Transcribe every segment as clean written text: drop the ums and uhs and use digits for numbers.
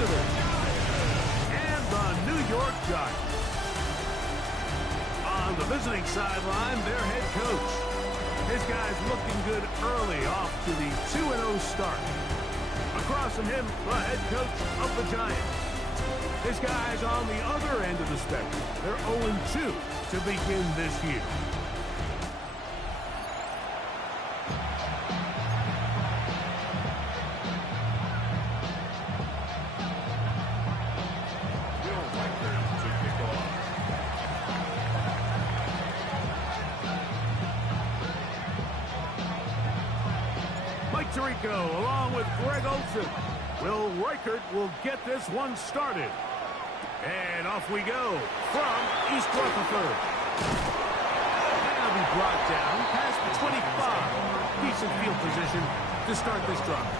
visitors and the New York Giants. On the visiting sideline, their head coach. His guy's looking good early off to the 2-0 start. Across from him, the head coach of the Giants. His guys on the other end of the spectrum. They're 0-2 to begin this year. Tirico along with Greg Olsen. Will Reichert will get this one started. And off we go from East Rutherford. That'll be brought down past the 25. Decent field position to start this drive.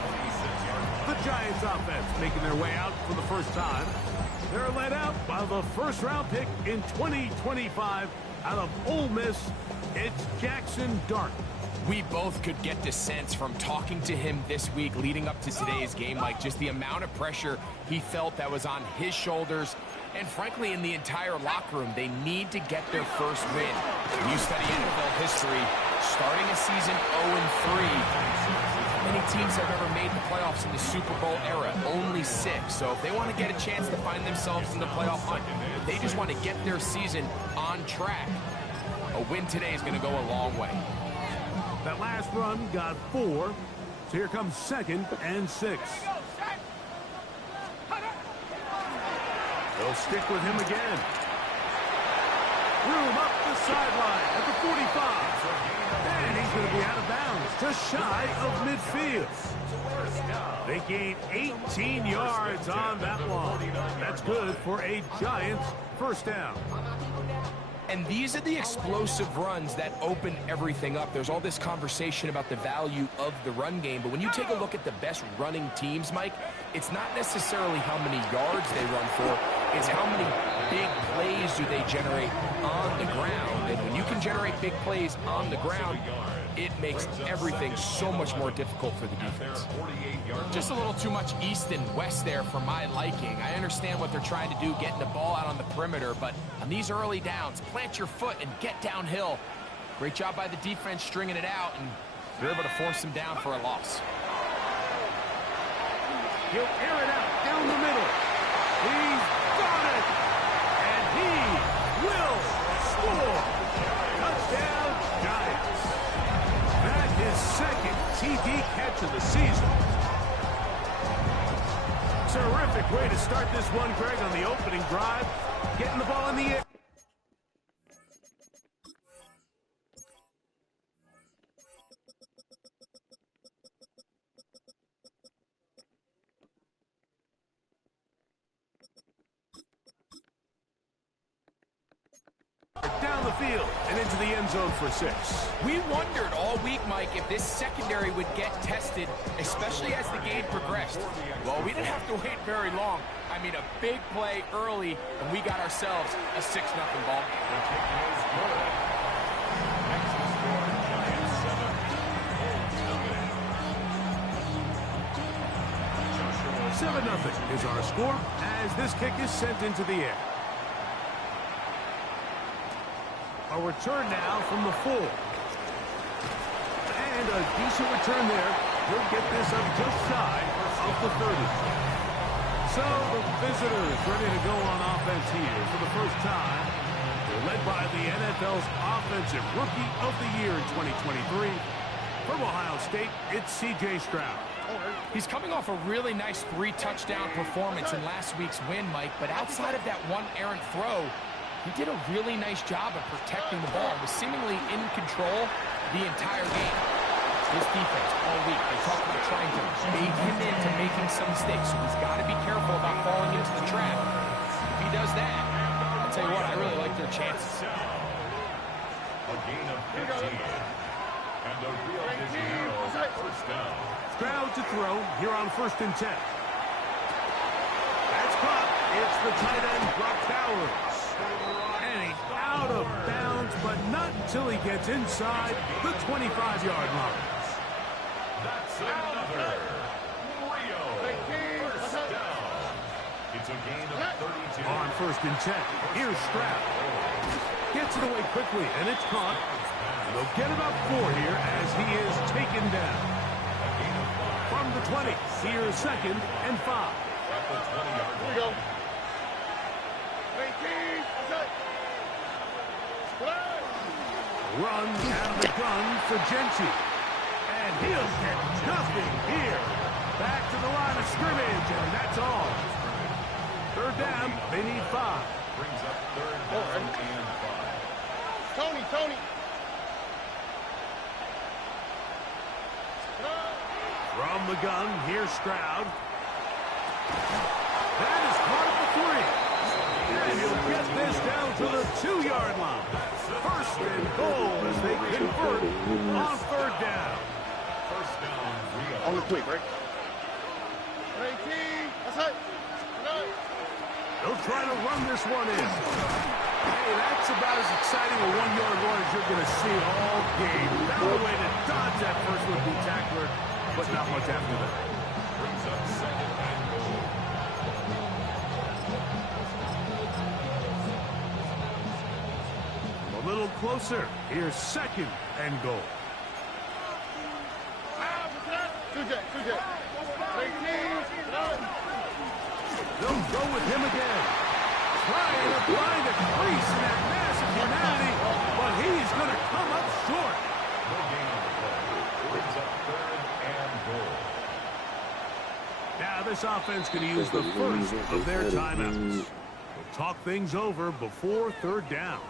The Giants offense making their way out for the first time. They're led out by the first-round pick in 2025 out of Ole Miss. It's Jackson Dart. We both could get the sense from talking to him this week leading up to today's game, like just the amount of pressure he felt that was on his shoulders. And frankly, in the entire locker room, they need to get their first win. When you study NFL history, starting a season 0-3, how many teams have ever made the playoffs in the Super Bowl era? Only 6. So if they want to get a chance to find themselves in the playoff hunt, they just want to get their season on track. A win today is going to go a long way. That last run got 4. So here comes 2nd and 6. They'll stick with him again. Room up the sideline at the 45. And he's going to be out of bounds, just shy of midfield. They gain 18 yards on that one. That's good for a Giants first down. And these are the explosive runs that open everything up. There's all this conversation about the value of the run game, but when you take a look at the best running teams, Mike, it's not necessarily how many yards they run for, it's how many big plays do they generate on the ground. And when you can generate big plays on the ground, it makes everything so much more difficult for the defense. Just a little too much east and west there for my liking. I understand what they're trying to do, getting the ball out on the perimeter, but on these early downs, plant your foot and get downhill. Great job by the defense stringing it out, and they're able to force them down for a loss. He'll air it out down the middle. He's got it, and he will score. Touchdown, Giants. That is 2nd TD catch of the season. Terrific way to start this one, Greg, on the opening drive. Getting the ball in the air. Down the field and into the end zone for 6. We wondered all week, Mike, if this secondary would get tested, especially as the game progressed. Well, we didn't have to wait very long. I mean, a big play early, and we got ourselves a 6-0 ball game. 7-0 is our score as this kick is sent into the air. A return now from the 4. And a decent return there. He'll get this up just shy of the 30. So the visitors ready to go on offense here for the first time. They're led by the NFL's Offensive Rookie of the Year in 2023. From Ohio State, it's C.J. Stroud. He's coming off a really nice 3-touchdown performance in last week's win, Mike, but outside of that one errant throw, he did a really nice job of protecting the ball. Was seemingly in control the entire game. This defense all week, they talk about trying to bait him into making some mistakes, so he's got to be careful about falling into the trap. If he does that, I'll tell you what, I really like their chances. A gain of 15. And a Rio de Janeiro first down. Stroud to throw here on 1st and 10. That's caught. It's the tight end, Brock Bowers. And he's out of bounds, but not until he gets inside the 25-yard line. That's another Rio first down. a gain of 32. On 1st and 10, here's Stroud. Gets it away quickly, and it's caught. They'll get about 4 here as he is taken down. From the 20, here's 2nd and 5. At the 20-yard line. Here we go. Run out of the gun for Gentry. And he'll get nothing here. Back to the line of scrimmage, and that's all. 3rd down, they need 5. Brings up 3rd down and 5. Tony. From the gun, here's Stroud. That is caught at the 3. And he'll get this down to the 2-yard line. 1st and goal as they convert on 3rd down. First down, Rio. On the quick, right? 18. That's it. They'll try to run this one in. Hey, that's about as exciting a 1-yard run as you're going to see all game. Found a way to dodge that first would-be tackler, but not much after that. Brings up 2nd and goal. A little closer. Here's 2nd and goal. 2J. 18. They'll go with him again. Trying to find a crease in that massive humanity, but he's going to come up short. No gain on the play. Brings up 3rd and goal. Now this offense going to use the first of their timeouts. They'll talk things over before 3rd down.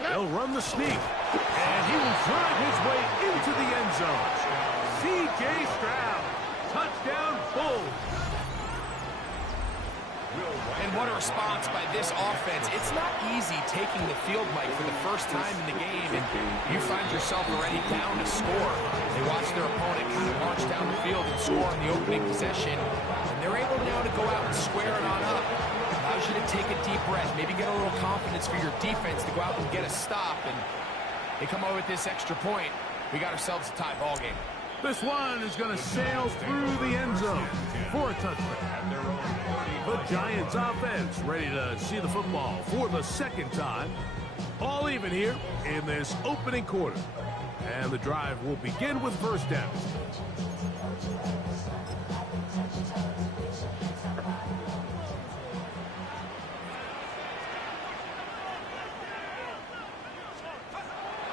They'll run the sneak, and he will drive his way into the end zone. C.J. Stroud, touchdown Bulls. And what a response by this offense. It's not easy taking the field, Mike, for the first time in the game, and you find yourself already down to score. They watch their opponent kind of march down the field and score on the opening possession, and they're able now to go out and square it on up. Allows you to take a deep breath, maybe get a little confidence for your defense to go out and get a stop, and they come over with this extra point. We got ourselves a tie ball game. This one is going to sail through the end zone for a touchdown. The Giants offense ready to see the football for the 2nd time. All even here in this opening quarter. And the drive will begin with 1st down.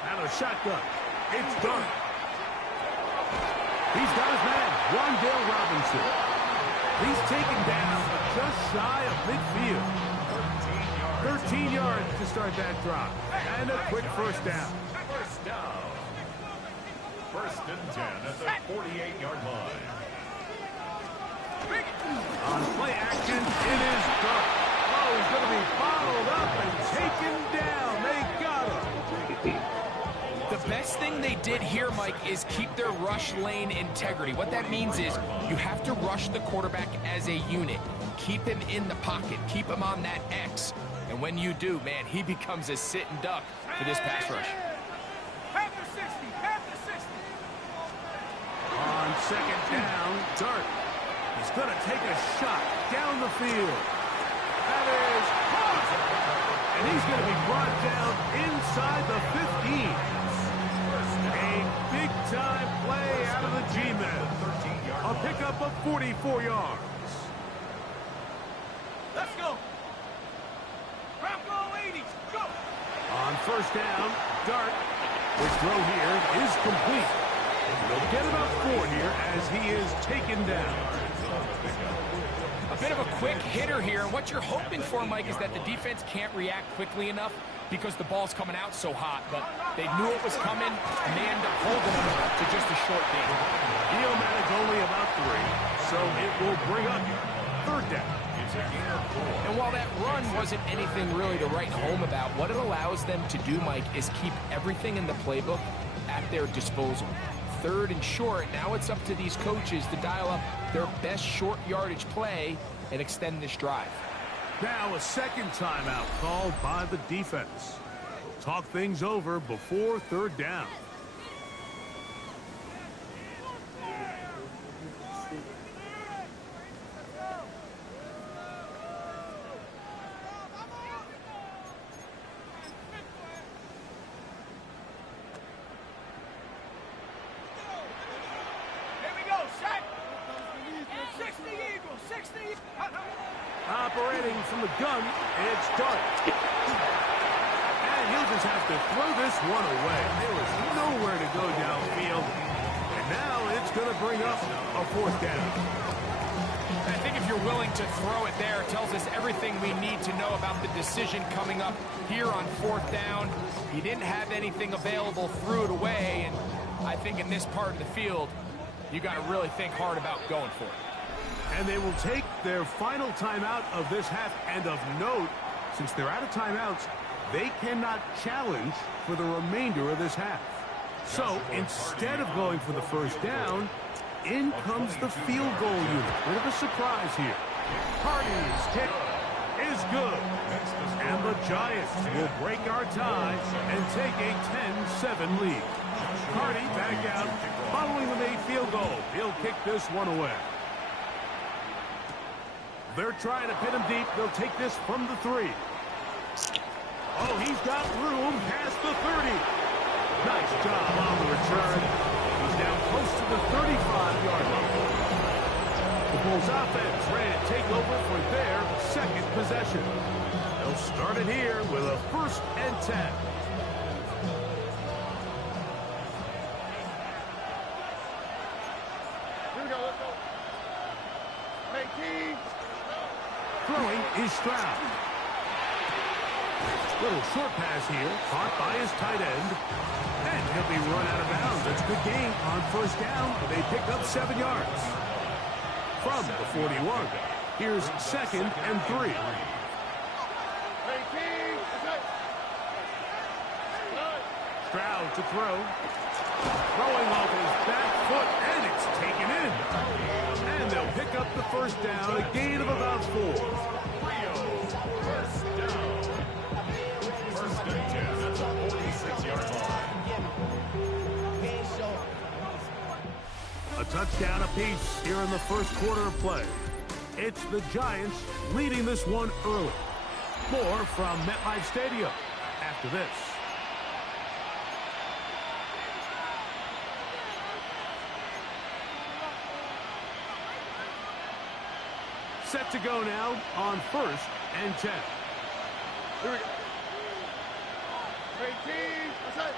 Now the shotgun. It's done. He's got his man, Wandale Robinson. He's taken down just shy of midfield. 13 yards to start that drive. And a quick 1st down. First down. 1st and 10 at the 48-yard line. On play action, it is done. Oh, he's going to be bottled up and taken down. They got him. The best thing they did here, Mike, is keep their rush lane integrity. What that means is you have to rush the quarterback as a unit. Keep him in the pocket. Keep him on that X. And when you do, man, he becomes a sitting duck for this pass rush. On 2nd down, Dart. He's going to take a shot down the field. That is caught. And he's going to be brought down inside the 15. A big-time play out of the G-Men. A pickup of 44 yards. Let's go. Bronco 80. Go. On 1st down, Dart. His throw here is complete. They'll get about 4 here as he is taken down. A bit of a quick hitter here, and what you're hoping for, Mike, is that the defense can't react quickly enough because the ball's coming out so hot, but they knew it was coming, and they end up holding them to just a short game. Field manage only about 3, so it will bring up 3rd down. And while that run wasn't anything really to write home about, what it allows them to do, Mike, is keep everything in the playbook at their disposal. 3rd and short, now it's up to these coaches to dial up their best short yardage play and extend this drive. Now a second timeout called by the defense. Talk things over before third down. Operating from the gun, it's Dart. And he'll just have to throw this one away. There was nowhere to go downfield. And now it's going to bring up a fourth down. I think if you're willing to throw it there, it tells us everything we need to know about the decision coming up here on fourth down. He didn't have anything available, threw it away, and I think in this part of the field, you got to really think hard about going for it. And they will take their final timeout of this half. And of note, since they're out of timeouts, they cannot challenge for the remainder of this half. So instead of going for the first down, in comes the field goal unit. Bit of a surprise here. Hardy's kick is good. And the Giants will break our tie and take a 10-7 lead. Hardy back out following the made field goal. He'll kick this one away. They're trying to pin him deep. They'll take this from the 3. Oh, he's got room past the 30. Nice job on the return. He's now close to the 35-yard line. The Bulls offense ready to take over for their second possession. They'll start it here with a 1st and 10. Here we go, let's go. 18. Throwing is Stroud. Little short pass here, caught by his tight end. And he'll be run out of bounds. That's a good game on first down. They picked up 7 yards. From the 41, here's 2nd and 3. 18. Stroud to throw. Throwing off his back foot, and it's taken in. And they'll pick up the first down, a gain of about 4. First down. 1st and 10 at the 46-yard line. A touchdown apiece here in the first quarter of play. It's the Giants leading this one early. More from MetLife Stadium after this. Set to go now on 1st and 10. Here we go. 18. That's it.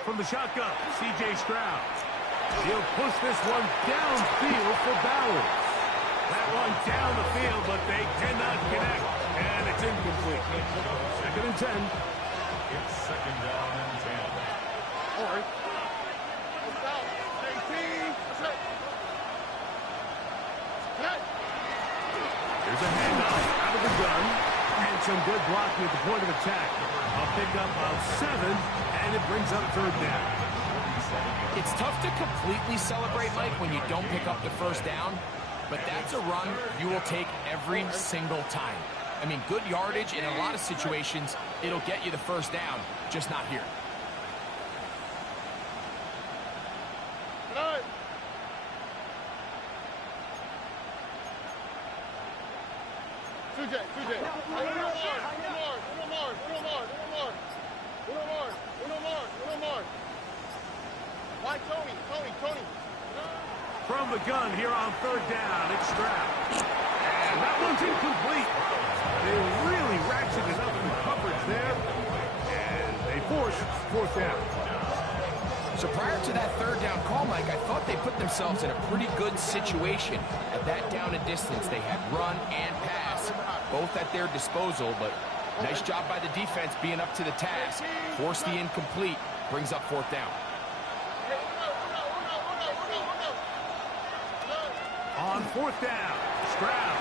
From the shotgun, C.J. Stroud. He'll push this one downfield for Bowers. That one down the field, but they cannot connect. And it's incomplete. 2nd and 10. It's 2nd down and 10. All right. 18. That's it. Here's a handoff out of the gun. And some good blocking at the point of attack. A pickup of 7, and it brings up 3rd down. It's tough to completely celebrate, Mike, when you don't pick up the first down, but that's a run you will take every single time. I mean, good yardage in a lot of situations, it'll get you the first down, just not here. From the gun here on 3rd down, it's Stroud. And that one's incomplete. They really ratcheted up the coverage there. And they force 4th down. So prior to that 3rd down call, Mike, I thought they put themselves in a pretty good situation. At that down and distance, they had run and pass, both at their disposal, but nice job by the defense being up to the task. Force the incomplete, brings up 4th down. On 4th down, Stroud.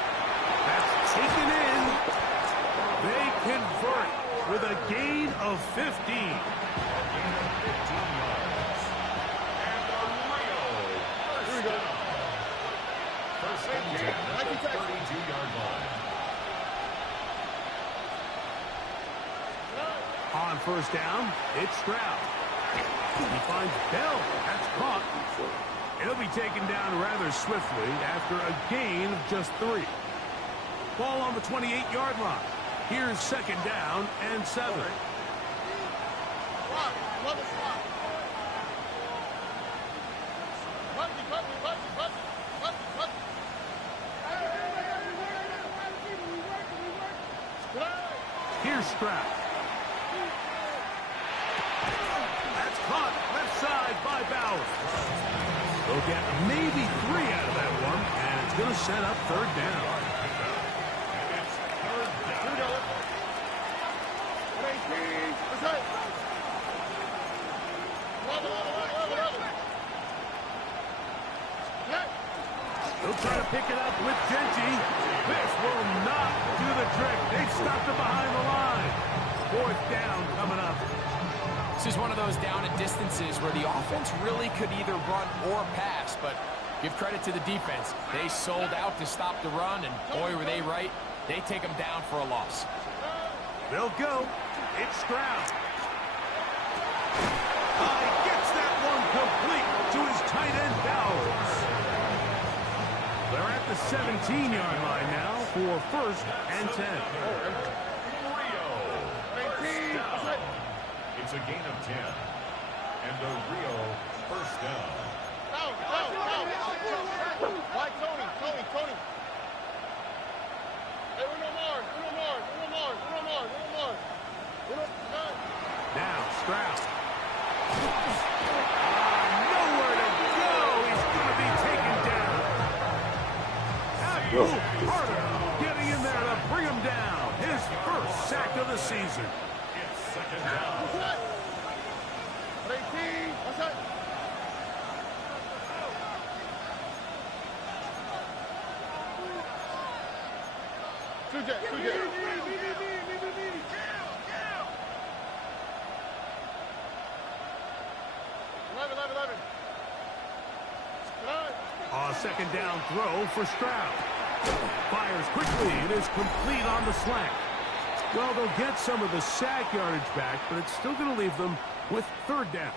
That's taken in. They convert with a gain of 15. And a real Second and 10 at the 32-yard line. On first down, it's Stroud. He finds Bell. That's caught. He'll be taken down rather swiftly after a gain of just 3. Ball on the 28-yard line. Here's second down and 7. Here's Stroud. That's caught left side by Bowers. They'll get maybe 3 out of that one, and it's going to set up third down. It's third down. They'll try to pick it up with Genty. This will not do the trick. They've stopped it behind the line. Fourth down coming up. This is one of those down and distances where the offense really could either run or pass, but give credit to the defense. They sold out to stop the run, and boy, were they right. They take them down for a loss. They'll go. It's Stroud. He gets that one complete to his tight end, Bowers. They're at the 17-yard line now for first and 10. It's a gain of 10. And a real first down. Why, Tony. Hey, uno more. Now Stroud. Nowhere to go. He's going to be taken down. Carter getting in there to bring him down. His first sack of the season. It's second down. A second down throw for Stroud. Fires quickly. It is complete on the slant. Well, they'll get some of the sack yardage back, but it's still going to leave them with third down.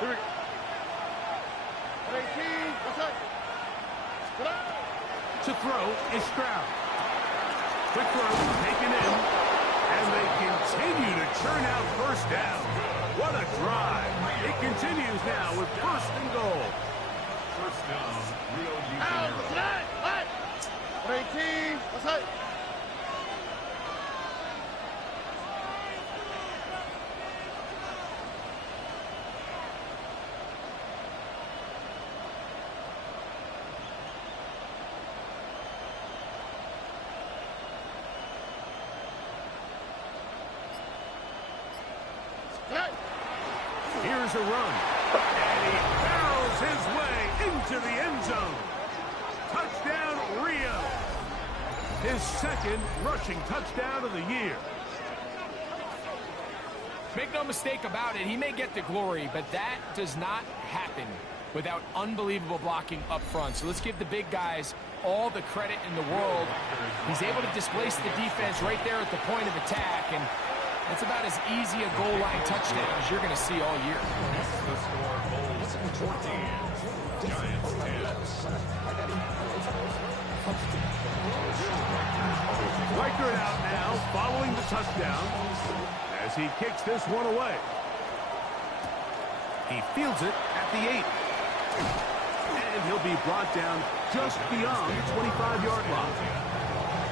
Here we go. To throw is Stroud. Quick throw taken in, and they continue to churn out first down. What a drive. It continues now with first and goal. First down, Rio de Janeiro. Here's a run, and he barrels his way into the end zone. Touchdown, Rio. His second rushing touchdown of the year. Make no mistake about it, he may get the glory, but that does not happen without unbelievable blocking up front. So let's give the big guys all the credit in the world. He's able to displace the defense right there at the point of attack, and that's about as easy a goal line touchdown as you're going to see all year. The score, Bulls 14, Giants 10. Reichert out now following the touchdown as he kicks this one away. He fields it at the 8. And he'll be brought down just beyond the 25-yard line.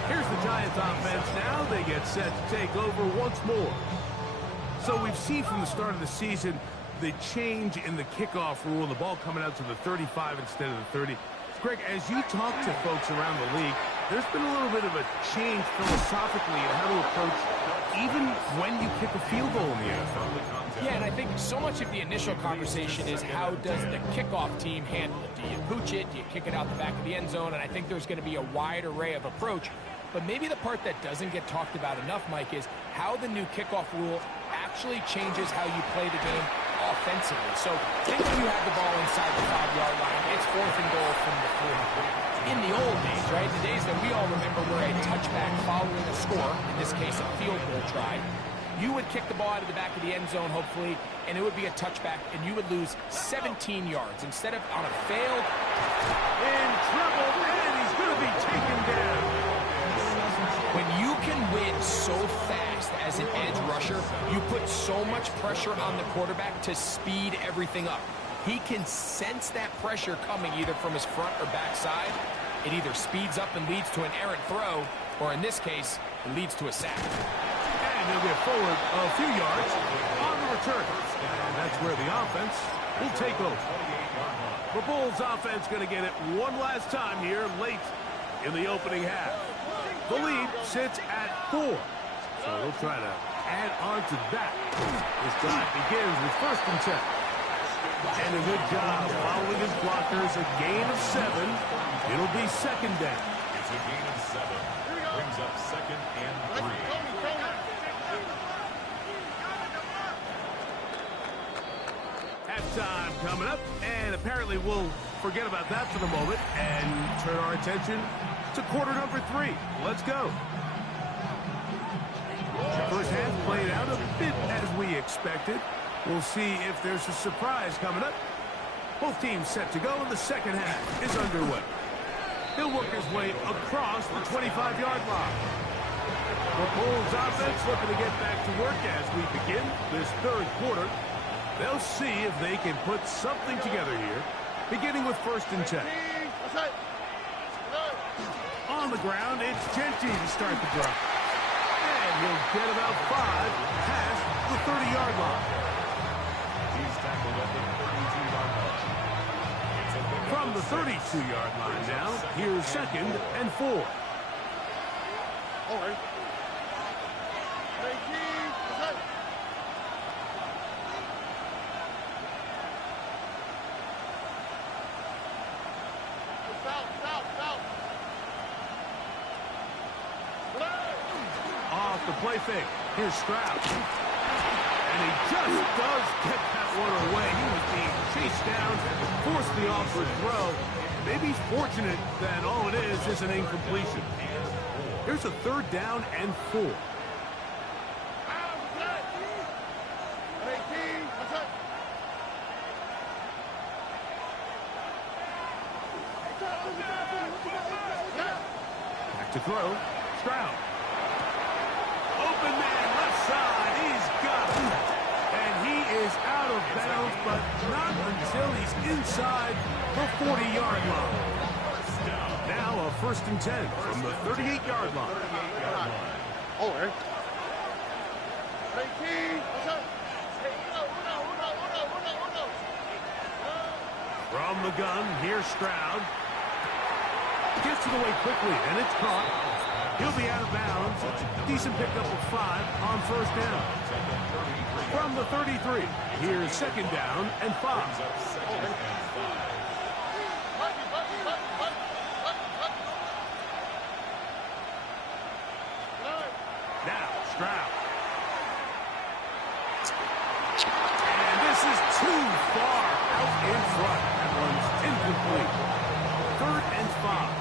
Here's the Giants offense now. They get set to take over once more. So we've seen from the start of the season the change in the kickoff rule, the ball coming out to the 35 instead of the 30. Greg, as you talk to folks around the league, there's been a little bit of a change philosophically in how to approach even when you kick a field goal in the NFL. Yeah, and I think so much of the initial conversation is how does the kickoff team handle it? Do you pooch it? Do you kick it out the back of the end zone? And I think there's going to be a wide array of approach. But maybe the part that doesn't get talked about enough, Mike, is how the new kickoff rule actually changes how you play the game offensively. So think when you have the ball inside the 5-yard line, it's 4th and goal from the 3. In the old days, right, the days that we all remember where a touchback following a score, in this case a field goal try, you would kick the ball out of the back of the end zone, hopefully, and it would be a touchback, and you would lose 17 yards instead of on a failed. In trouble, and he's going to be taken down. When you can win so fast as an edge rusher, you put so much pressure on the quarterback to speed everything up. He can sense that pressure coming either from his front or back side. It either speeds up and leads to an errant throw, or in this case, it leads to a sack. And he'll get forward a few yards on the return. And that's where the offense will take over. The Bulls offense going to get it one last time here late in the opening half. The lead sits at 4. So they'll try to add on to that. This drive begins with 1st and 10. And a good job following his blockers. A gain of 7. It'll be 2nd down. It's a gain of 7. Brings up 2nd and 3. Halftime coming up. And apparently we'll forget about that for the moment and turn our attention to quarter number 3. Let's go. First half played out a bit as we expected. We'll see if there's a surprise coming up. Both teams set to go, and the second half is underway. He'll work his way across the 25-yard line. The Bulls offense looking to get back to work as we begin this 3rd quarter. They'll see if they can put something together here, beginning with 1st and 10. On the ground, it's Genty to start the drive. And he'll get about 5 past the 30-yard line. He's tackled at the 32-yard line. From the 32-yard line now, here's 2nd and 4. Off the play fake. Here's Stroud. And he just does get that one away. He was being chased down, forced the awkward throw. Maybe he's fortunate that all it is an incompletion. Here's a 3rd down and 4. Back to throw. Stroud. Open man, left side. He's got it. And he is out of bounds, but not until he's inside the 40-yard line. Now a 1st and 10 from the 38-yard line. From the gun, here's Stroud. Gets it away quickly, and it's caught. He'll be out of bounds. Decent pickup of 5 on 1st down. From the 33, here's 2nd down and 5. Now, Stroud. And this is too far out in front. That one's incomplete. 3rd and 5.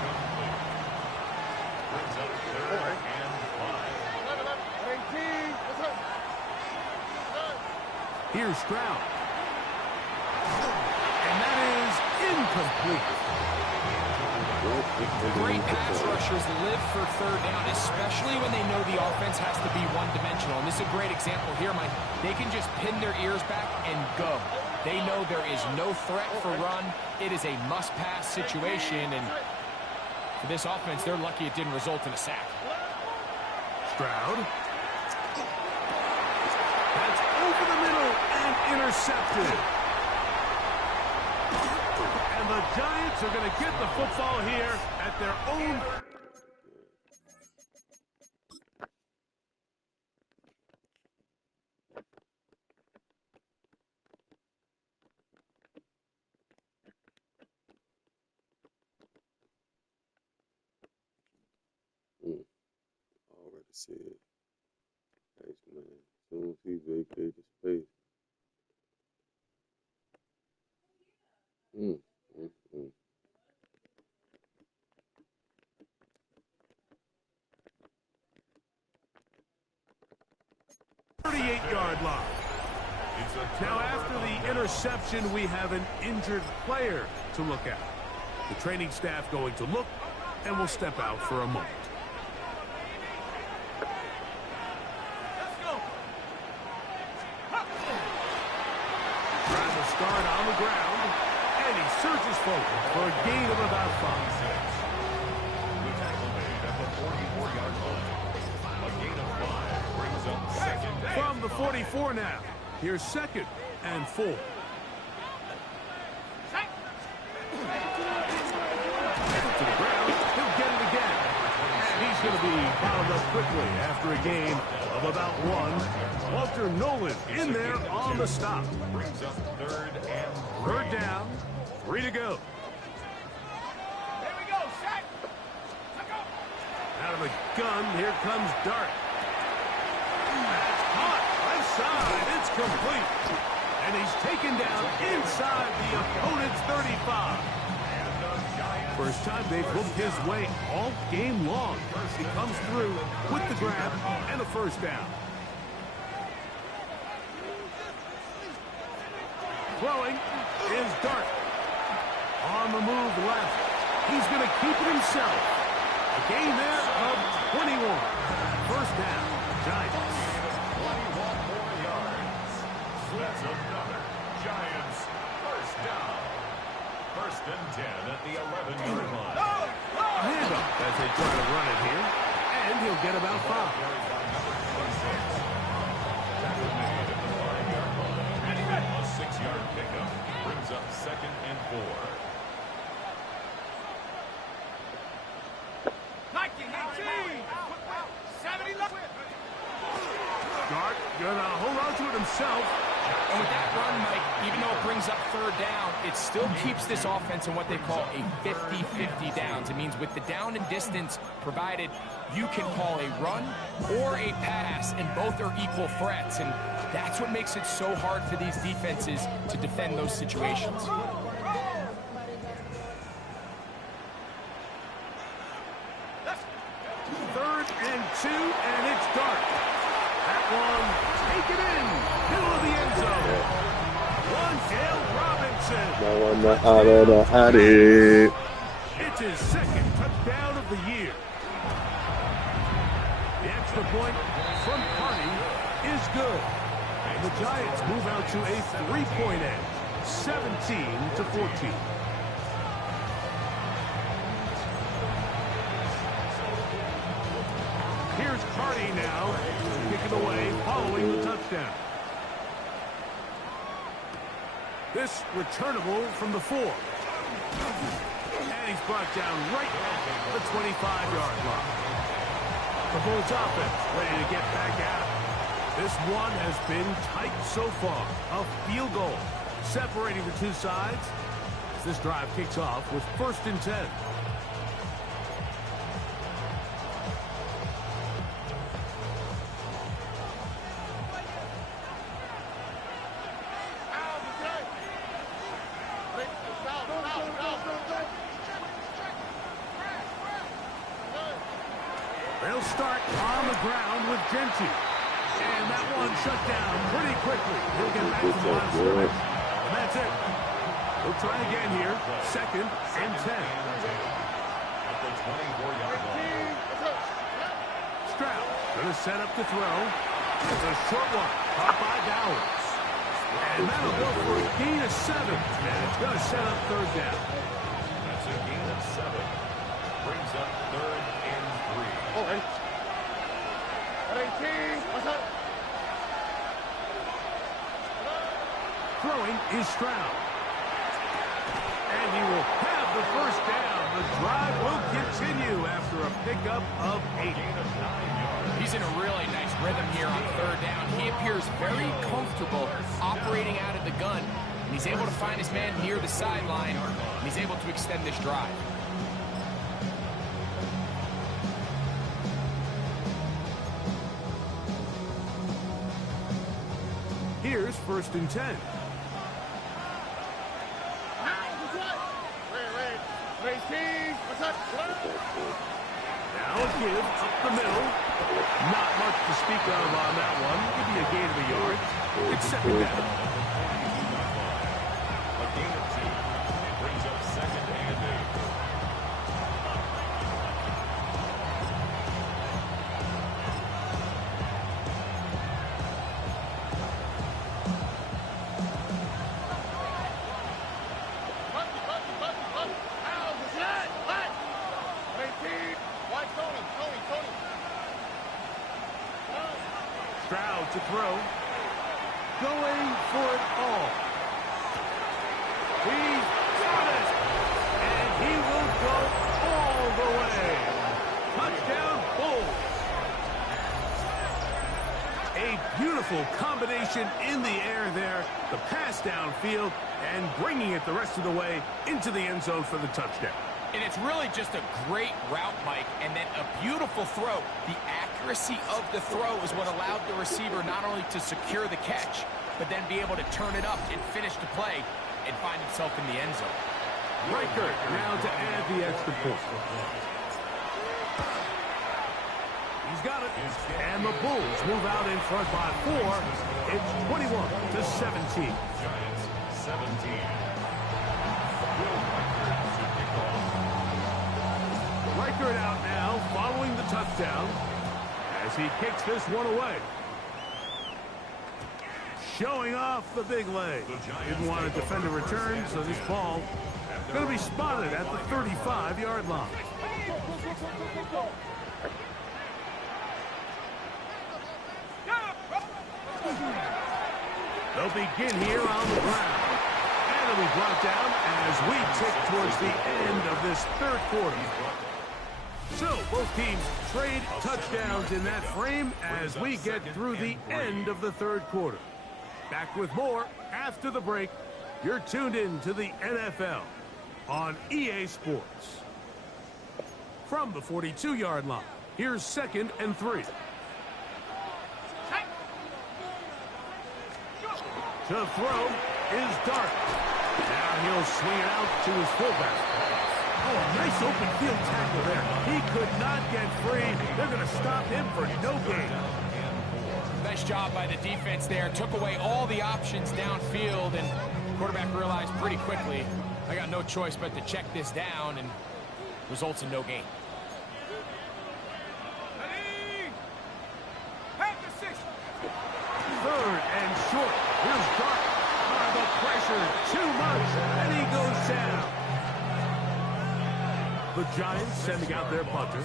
Here's Stroud. And that is incomplete. Great pass rushers live for 3rd down, especially when they know the offense has to be one-dimensional. And this is a great example here, Mike. They can just pin their ears back and go. They know there is no threat for run. It is a must-pass situation, and for this offense, they're lucky it didn't result in a sack. Stroud. That's over the middle and intercepted. And the Giants are going to get the football here at their own. said. Nice man. As soon as he vacated the space. 38-yard line. Now, after the interception, we have an injured player to look at. The training staff going to look, and we'll step out for a moment. Trying to start on the ground, and he surges forward for a gain of about 5. The tackle made at the 44-yard line. A gain of 5 brings up second down. From the 44 now, here's 2nd and 4. To the ground, he'll get it again. And he's going to be fouled up quickly after a gain of about 1. Walter Nolan in there on the stop. Brings up 3rd and 3. 3rd down, 3 to go. Out of the gun, here comes Dart. That's caught. Right side, it's complete. And he's taken down inside the opponent's 35. First time they've looked his way all game long. He comes through with the grab and a 1st down. Throwing is Dart. On the move left. He's going to keep it himself. A gain there of 21. 1st down, Giants. 21 more yards. That's another Giants 1st down. 1st and 10 at the 11-yard line. Handoff as they try to run it here. And he'll get about 5. Tackle made at the 5-yard line. A 6-yard pickup brings up 2nd and 4. Dart gonna hold on to it himself. And with that run, Mike, even though it brings up 3rd down, it still keeps this offense in what they call a 50-50 downs. It means with the down and distance provided, you can call a run or a pass, and both are equal threats. And that's what makes it so hard for these defenses to defend those situations. 3rd and 2, and it's Dart. That one, take it in, middle of the end zone. One, Dale Robinson. It's his 2nd touchdown of the year. The extra point from Carney is good. And the Giants move out to a 3-point edge, 17-14. Here's Carney now, kicking away following the touchdown. This returnable from the 4. And he's brought down right at the 25-yard line. The Bulls offense ready to get back at it. This one has been tight so far. A field goal separating the two sides as this drive kicks off with 1st and 10. They'll start on the ground with Genty. And that one shut down pretty quickly. He'll get back to the line of scrimmage. And that's it. We'll try again here. 2nd and 10. At the 24-yard line. Stroud going to set up to throw. It's a short one. Caught by Dowers. And that'll go for a gain of 7. And it's going to set up 3rd down. That's a gain of 7. Brings up 3rd and 3. Throwing is Stroud. And he will have the 1st down. The drive will continue after a pickup of 8. He's in a really nice rhythm here on 3rd down. He appears very comfortable operating out of the gun. And he's able to find his man near the sideline. And he's able to extend this drive. Here's 1st and 10. Now a give up the middle. Not much to speak of on that one. Give me a gain of a yard. It's 2nd down. A gain of 2. It brings up 2nd and 8. Stroud to throw. Going for it all. He's got it. And he will go all the way. Touchdown, Bulls. A beautiful combination in the air there. The pass downfield and bringing it the rest of the way into the end zone for the touchdown. And it's really just a great route, Mike, and then a beautiful throw. The accuracy of the throw is what allowed the receiver not only to secure the catch, but then be able to turn it up and finish the play and find himself in the end zone. Riker now to add the extra point. He's got it. And the Bulls move out in front by 4. It's 21-17. Giants 17. Riker out now following the touchdown as he kicks this one away. Showing off the big leg. Didn't want to defend a return, so this ball going to be spotted at the 35-yard line. They'll begin here on the ground. And it'll be brought down as we tick towards the end of this 3rd quarter. So, both teams trade touchdowns in that frame as we get through the end of the 3rd quarter. Back with more after the break. You're tuned in to the NFL on EA Sports. From the 42-yard line, here's 2nd and 3. To throw is Dark. Now he'll swing it out to his fullback. Oh, a nice open field tackle there. He could not get free. They're going to stop him for no gain. Nice job by the defense there. Took away all the options downfield, and the quarterback realized pretty quickly, I got no choice but to check this down, and results in no gain. Third and short. Here's Dark. The pressure too much, and he goes down. The Giants sending out their punter.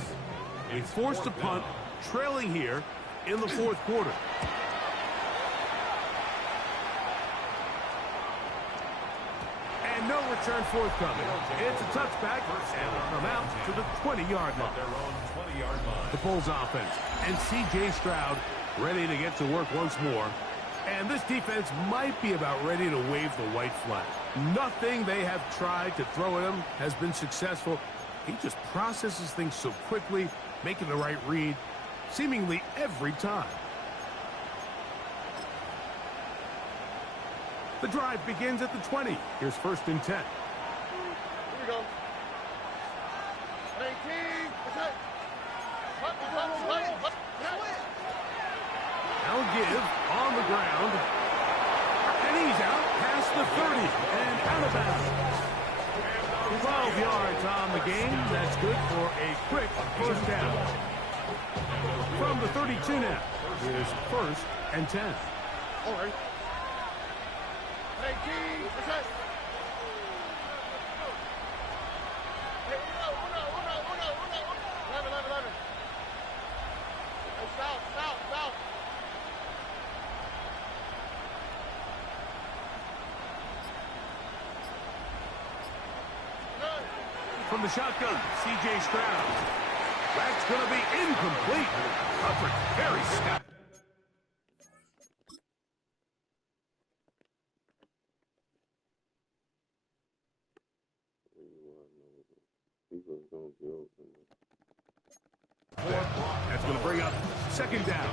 A forced to punt, trailing here in the 4th quarter. And no return forthcoming. It's a touchback, and they'll come out to the 20-yard line. Their own 20-yard line. The Bulls offense and C.J. Stroud ready to get to work once more. And this defense might be about ready to wave the white flag. Nothing they have tried to throw at him has been successful. He just processes things so quickly, making the right read, seemingly every time. The drive begins at the 20. Here's 1st and 10. Here we go. 18. Now give on the ground. And he's out past the 30 and out of bounds. 12 yards on the game. That's good for a quick 1st down. From the 32 now. Here's 1st and 10. All right. 18. Hey, uno. 11. Hey, south. From the shotgun, C.J. Stroud. That's going to be incomplete. Coverage very stout. That's going to bring up 2nd down.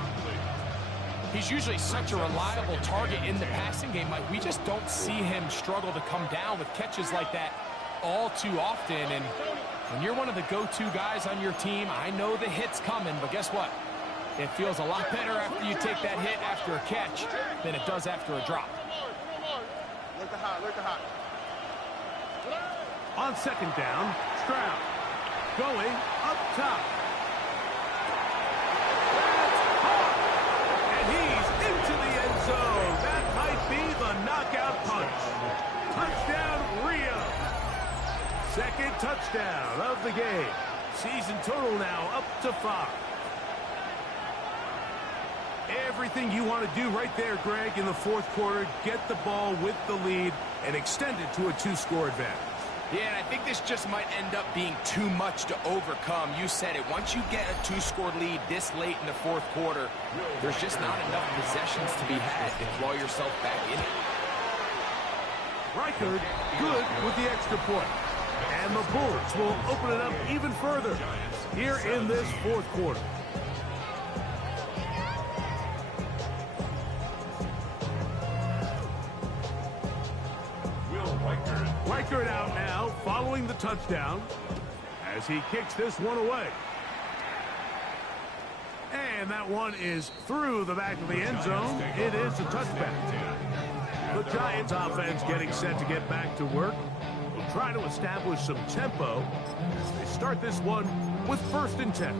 He's usually such a reliable target in the passing game, Mike. We just don't see him struggle to come down with catches like that all too often. And when you're one of the go-to guys on your team, I know the hit's coming, but guess what? It feels a lot better after you take that hit after a catch than it does after a drop. Look the high. On second down, Stroud going up top. That's hard. And he's into the end zone. That might be the knockout punch. Touchdown, Rio. Second touchdown of the game. Season total now up to 5. Everything you want to do right there, Greg, in the fourth quarter, get the ball with the lead and extend it to a 2-score advantage. Yeah, and I think this just might end up being too much to overcome. You said it. Once you get a 2-score lead this late in the fourth quarter, there's just not enough possessions to be had to claw yourself back in it. Reichard good with the extra point. And the Bulls will open it up even further here in this fourth quarter. Reichard out now following the touchdown as he kicks this one away. And that one is through the back of the end zone. It is a touchback. The Giants offense getting set to get back to work. They'll try to establish some tempo as they start this one with 1st and 10.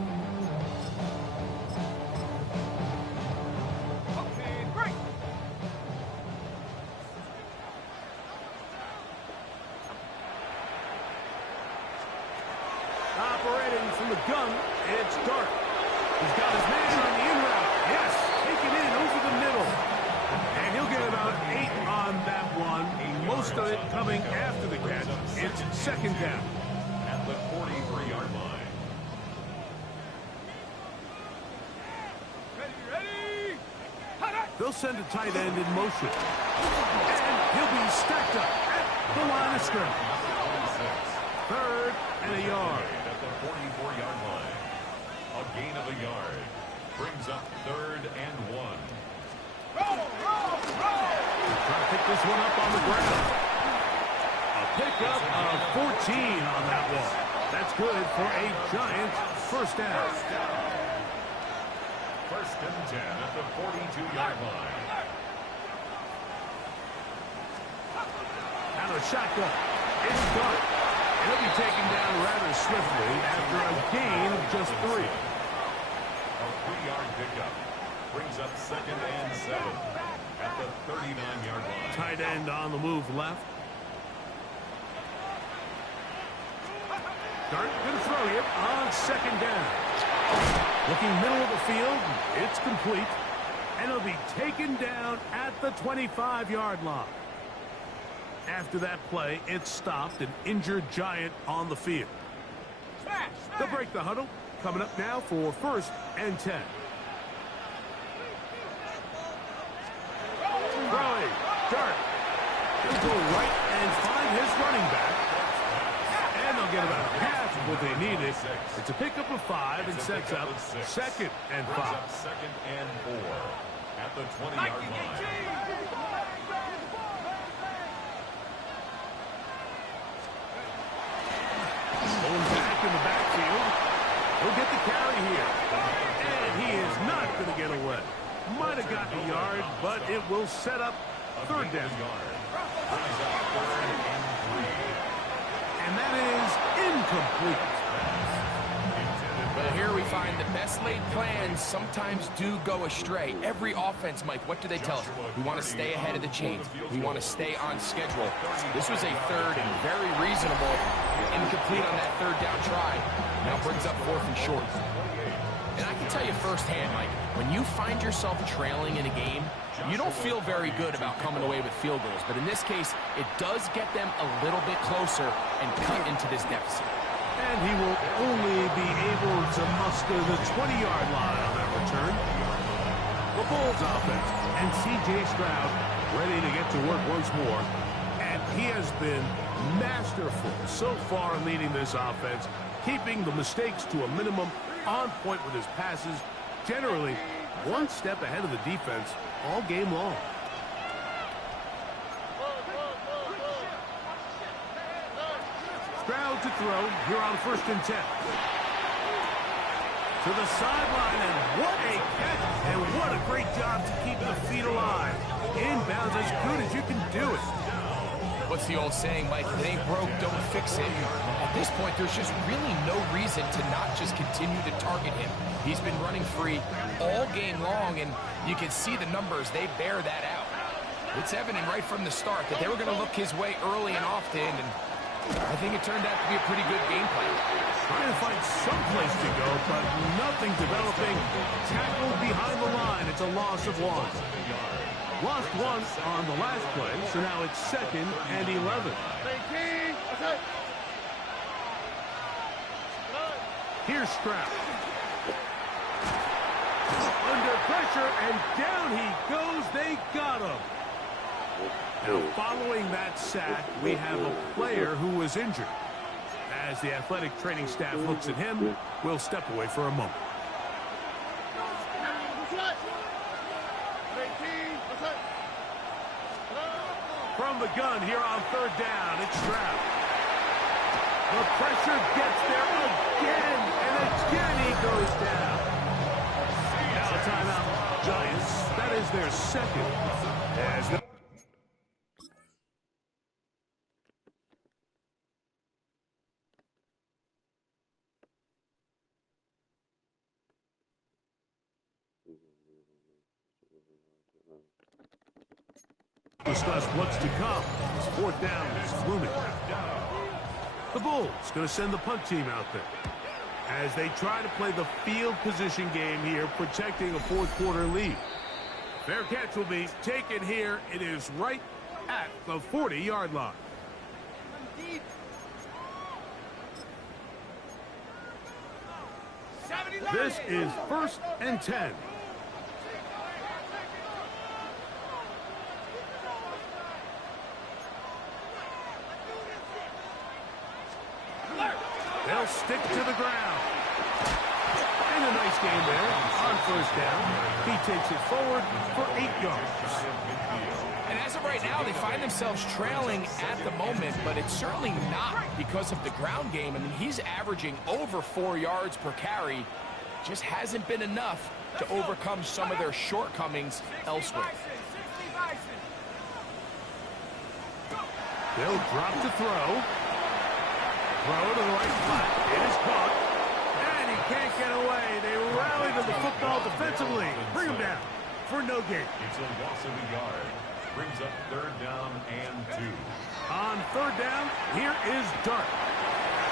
Operating from the gun, it's Dart. He's got his man on the in route. Yes, taken in over the middle. And he'll get about 8 on that one. Most of it coming after the catch. It's 2nd down. At the 43-yard line. Ready. They'll send a tight end in motion. And he'll be stacked up at the line of scrimmage. 3rd and a yard. At the 44-yard line. A gain of a yard. Brings up 3rd and 1. Trying to pick this one up on the ground. A pickup of 14 on that one. That's good for a Giants 1st down. 1st and 10 at the 42-yard line. Out of the shotgun. It's Dart. And he'll be taken down rather swiftly after a gain of just 3. A 3-yard pickup. Brings up 2nd and 7 at the 39-yard line. Tight end on the move left. Dart going to throw it on 2nd down. Looking middle of the field. It's complete. And it'll be taken down at the 25-yard line. After that play, it stopped, an injured Giant on the field. They'll break the huddle. Coming up now for 1st and 10. Throwing. Dart. He'll go right and find his running back. And they'll get about half of what they needed. It's a pickup of 5 and sets up 2nd and 5. 2nd and 4 at the 20-yard line. Going back in the backfield. He'll get the carry here. And he is not going to get away. Might have got the yard, but it will set up 3rd down. And that is incomplete. Well, here we find the best laid plans sometimes do go astray. Every offense, Mike, what do they tell us? We want to stay ahead of the chains. We want to stay on schedule. This was a 3rd and very reasonable incomplete on that 3rd down try. Now brings up 4th and short. And I can tell you firsthand, Mike, when you find yourself trailing in a game, you don't feel very good about coming away with field goals. But in this case, it does get them a little bit closer and cut into this deficit. And he will only be able to muster the 20-yard line on that return. The Bulls offense and C.J. Stroud ready to get to work once more. And he has been masterful so far in leading this offense, keeping the mistakes to a minimum, on point with his passes, generally one step ahead of the defense all game long. Stroud to throw here on 1st and 10. To the sideline, and what a catch, and what a great job to keep the feet alive. Inbounds as good as you can do it. What's the old saying, Mike? If it ain't broke, don't fix it. At this point, there's just really no reason to not just continue to target him. He's been running free all game long, and you can see the numbers. They bear that out. It's evident right from the start that they were going to look his way early and often, and I think it turned out to be a pretty good game plan. Trying to find some place to go, but nothing developing. Tackled behind the line. It's a loss of 1. Lost 1 on the last play, so now it's 2nd and 11. Here's Stroud. Under pressure, and down he goes. They got him. Now, following that sack, we have a player who was injured. As the athletic training staff looks at him, we'll step away for a moment. From the gun here on 3rd down, it's Stroud. The pressure gets there again, and again he goes down. Now a timeout, Giants. That is their 2nd. As no discuss what's to come. This 4th down is looming. The Bulls going to send the punt team out there as they try to play the field position game here, protecting a 4th quarter lead. Fair catch will be taken here. It is right at the 40-yard line. This is 1st and 10. They'll stick to the ground. And a nice game there on 1st down. He takes it forward for 8 yards. And as of right now, they find themselves trailing at the moment, but it's certainly not because of the ground game. I mean, he's averaging over 4 yards per carry. Just hasn't been enough to overcome some of their shortcomings elsewhere. They'll drop to throw. Throw to the right flat. It is caught. And he can't get away. They rally to the football defensively. Bring him down for no gain. It's a loss of a yard. Brings up 3rd down and 2. On 3rd down, here is Dart.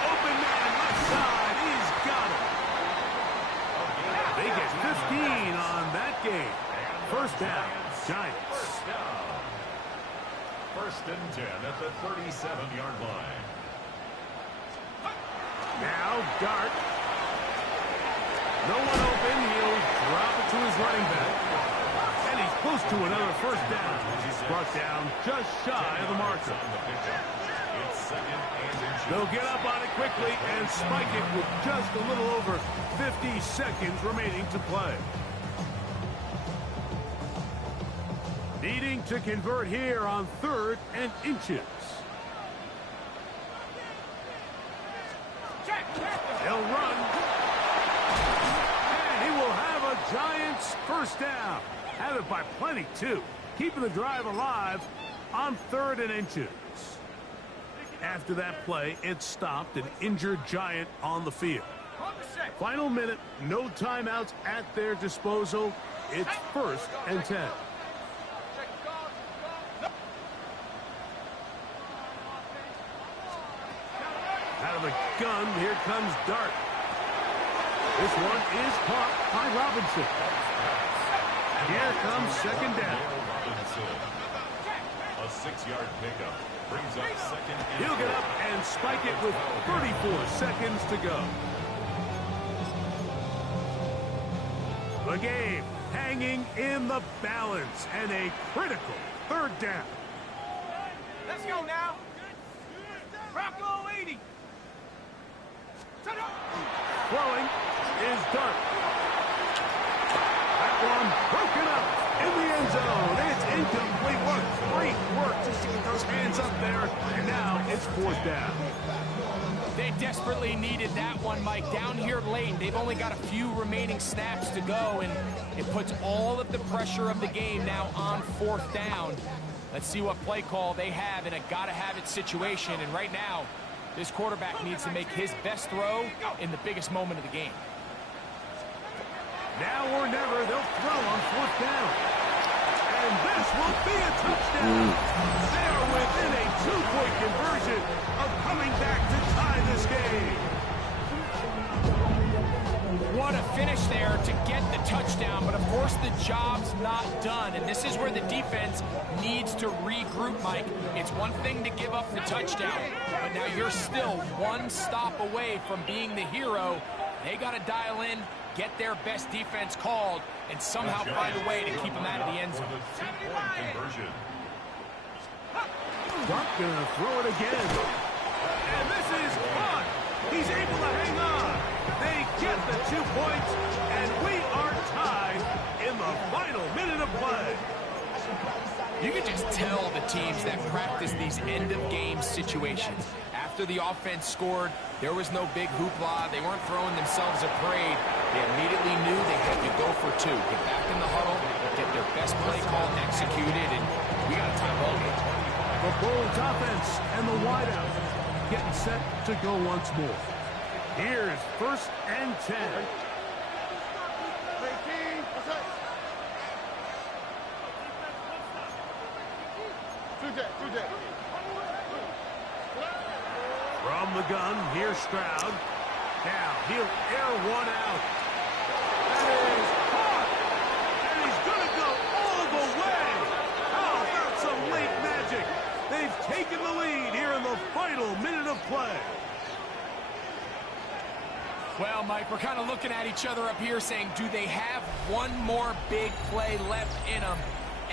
Open man left side. He's got it. They get 15 on that game. 1st down, Giants. 1st and 10 at the 37-yard line. Now Dart. No one open. He'll drop it to his running back. And he's close to another 1st down. He's brought down just shy of the marker. They'll get up on it quickly and spike it with just a little over 50 seconds remaining to play. Needing to convert here on 3rd and inches. He'll run. And he will have a Giants 1st down. Have it by plenty, too. Keeping the drive alive on 3rd and inches. After that play, it stopped an injured Giant on the field. Final minute, no timeouts at their disposal. It's 1st and 10. Out of the gun, here comes Dart. This one is caught by Robinson. Here comes 2nd down. A 6-yard pickup brings up 2nd and He'll get up and spike it with 34 seconds to go. The game hanging in the balance and a critical 3rd down. Let's go now. Rocco 80. Throwing is Dart. That one broken up in the end zone. It's incomplete. What great work just to get those hands up there. And now it's fourth down. They desperately needed that one, Mike. Down here late, they've only got a few remaining snaps to go, and it puts all of the pressure of the game now on fourth down. Let's see what play call they have in a gotta-have-it situation. And right now, this quarterback needs to make his best throw in the biggest moment of the game. Now or never, they'll throw on fourth down. And this will be a touchdown. They are within a 2-point conversion of coming back to tie this game. What a finish there to get the touchdown, but of course the job's not done, and this is where the defense needs to regroup, Mike. It's one thing to give up the touchdown, but now you're still one stop away from being the hero. They got to dial in, get their best defense called, and somehow find a way to keep them out of the end zone. Duck gonna throw it again. And this is caught. He's able to hang on. They get the 2 points, and we are tied in the final minute of play. You can just tell the teams that practice these end-of-game situations. After the offense scored, there was no big hoopla. They weren't throwing themselves a parade. They immediately knew they had to go for two. Get back in the huddle, get their best play call executed, and we got a time ball game. The Bulls offense and the wideout getting set to go once more. Here's 1st and 10. From the gun, here's Stroud. Now, he'll air one out. That is caught! And he's going to go all the way! How about some late magic? They've taken the lead here in the final minute of play. Well, Mike, we're kind of looking at each other up here saying, do they have one more big play left in them?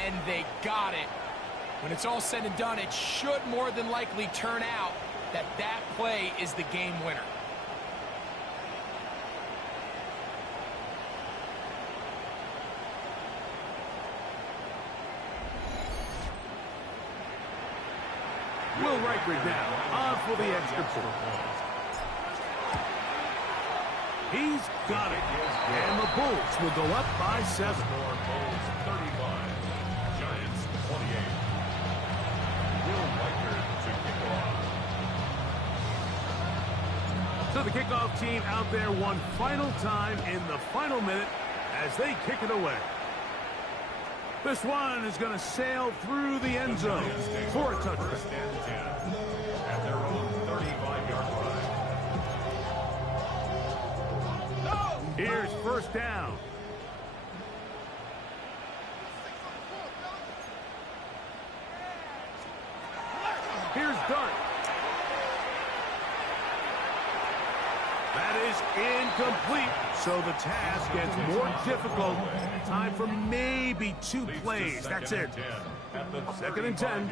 And they got it. When it's all said and done, it should more than likely turn out that that play is the game winner. Will Reichert now on for the extra point. He's got it. And the Bulls will go up by 7. Bulls 35, Giants 28. Will Reichert to kick off. So the kickoff team out there one final time in the final minute as they kick it away. This one is going to sail through the end zone for a touchdown. 1st and 10 at their own 35-yard line. Here's 1st down. Here's Dart. That is incomplete. So the task gets more difficult. Time for maybe 2 plays. That's it. 2nd and 10.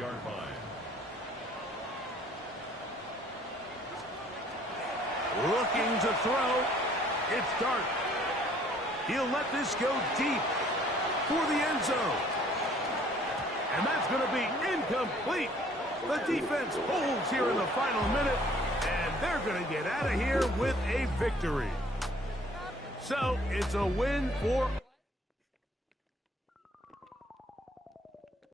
Looking to throw. It's Dart. He'll let this go deep for the end zone. And that's going to be incomplete. The defense holds here in the final minute, and they're going to get out of here with a victory. So it's a win for